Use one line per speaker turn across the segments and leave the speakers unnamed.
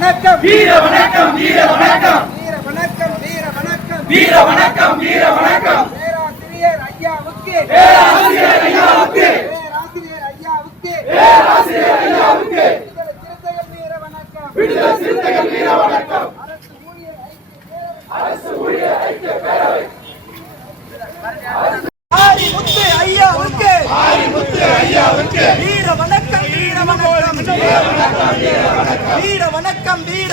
வணக்கம்.
வீர வணக்கம் வீர வணக்கம்.
வீர வணக்கம் வீர வணக்கம்.
வீர வணக்கம் வீர வணக்கம்.
பேராசிரியர் ஐயாவுக்கு.
பேராசிரியர் ஐயாவுக்கு.
பேராசிரியர் ஐயாவுக்கு.
பேராசிரியர் ஐயாவுக்கு.
சிறுத்தைகள் வீர வணக்கம்.
விடுதலை சிறுத்தைகள் வீர வணக்கம்.
அரசு ஊழியர் ஐக்கிய பேரவை. ஆரி முத்து ஐயாவுக்கு
முத்து ஐயாவுக்கு
வீர வணக்கம் வீர வணக்கம் வீர வணக்கம் வீர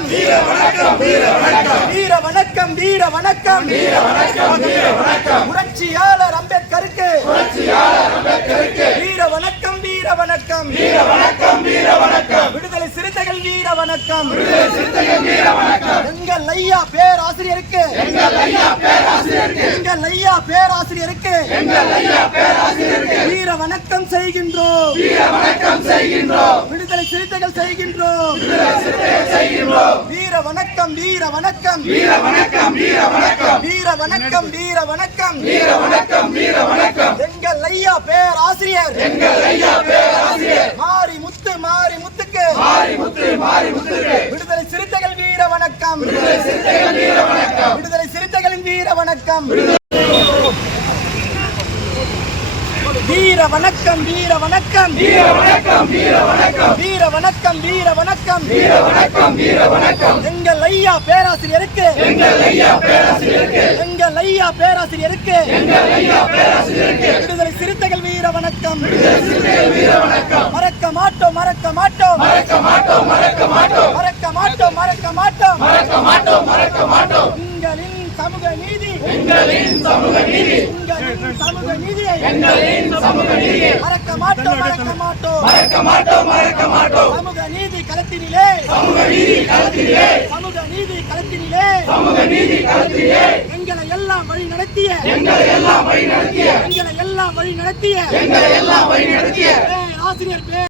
வணக்கம்
வீர வணக்கம் வீர வணக்கம்.
வீர வணக்கம் வீர வணக்கம்.
வீர வணக்கம் வீர வணக்கம்.
புரட்சியாளர் அம்பேத்கருக்கு.
புரட்சியாளர் அம்பேத்கருக்கு.
வீர வணக்கம் வீர வணக்கம்.
வீர வணக்கம் வீர வணக்கம்.
விடுதலை சிறுத்தைகள் வீர வணக்கம்.
விடுதலை சிறுத்தைகள் வீர வணக்கம்.
எங்கள் ஐயா பேராசிரியருக்கு.
எங்கள் ஐயா பேராசிரியருக்கு.
எங்கள் ஐயா பேராசிரியருக்கு.
எங்கள் ஐயா பேராசிரியருக்கு
வீர வணக்கம் செய்கின்றோம்.
வீர வணக்கம் செய்கின்றோம்.
விடுதலை சிறுத்தைகள் செய்கின்றோம். வீர வணக்கம் வீர வணக்கம்
வீர வணக்கம் வீர வணக்கம்
வீர வணக்கம் வீர வணக்கம்
வீர வணக்கம் வீர வணக்கம்
எங்கள் ஐயா பேராசிரியர்.
எங்கள் ஐயா பேராசிரியர்.
மாரி முத்து மாரி முத்துக்கு.
மாரி முத்து மாரி முத்துக்கு.
விடுதலை சிறுத்தைகள் வீர வணக்கம்
விடுதலை சிறுத்தைகள் வீர வணக்கம்
விடுதலை சிறுத்தைகளின் வீர வணக்கம் வீர வணக்கம் வீர வணக்கம்.
வீர வணக்கம் வீர வணக்கம்.
வீர வணக்கம் வீர வணக்கம்.
வீர வணக்கம் வீர வணக்கம்.
எங்கள் ஐயா பேராசிரியருக்கு.
எங்கள் ஐயா பேராசிரியருக்கு.
எங்கள் ஐயா பேராசிரியருக்கு.
எங்கள் ஐயா பேராசிரியருக்கு.
விடுதலை சிறுத்தைகள் வீர வணக்கம்.
வீர வணக்கம்.
மறக்க மாட்டோம் மறக்க மாட்டோம்.
மறக்க மாட்டோம் மறக்க மாட்டோம்.
மறக்க மாட்டோம் மறக்க மாட்டோம்.
மறக்க மாட்டோம் மறக்க மாட்டோம்.
உங்களின் சமூக நீதி
எங்களின் சமூக நீதி.
சமூக நீதியை
எங்களின் சமூக நீதியை
மறக்க மாட்டோம் மறக்க மாட்டோம்.
மறக்க மாட்டோம் மறக்க மாட்டோம்.
சமூக நீதி களத்தினிலே.
சமூக நீதி களத்திலே
சமூக நீதி களத்தினிலே.
சமூக நீதி
எங்களை எல்லாம் வழி நடத்திய.
எங்களை எல்லாம் வழி நடத்திய.
எங்களை எல்லாம் வழி நடத்திய.
எங்களை எல்லாம் வழி நடத்திய.
ஆசிரியர்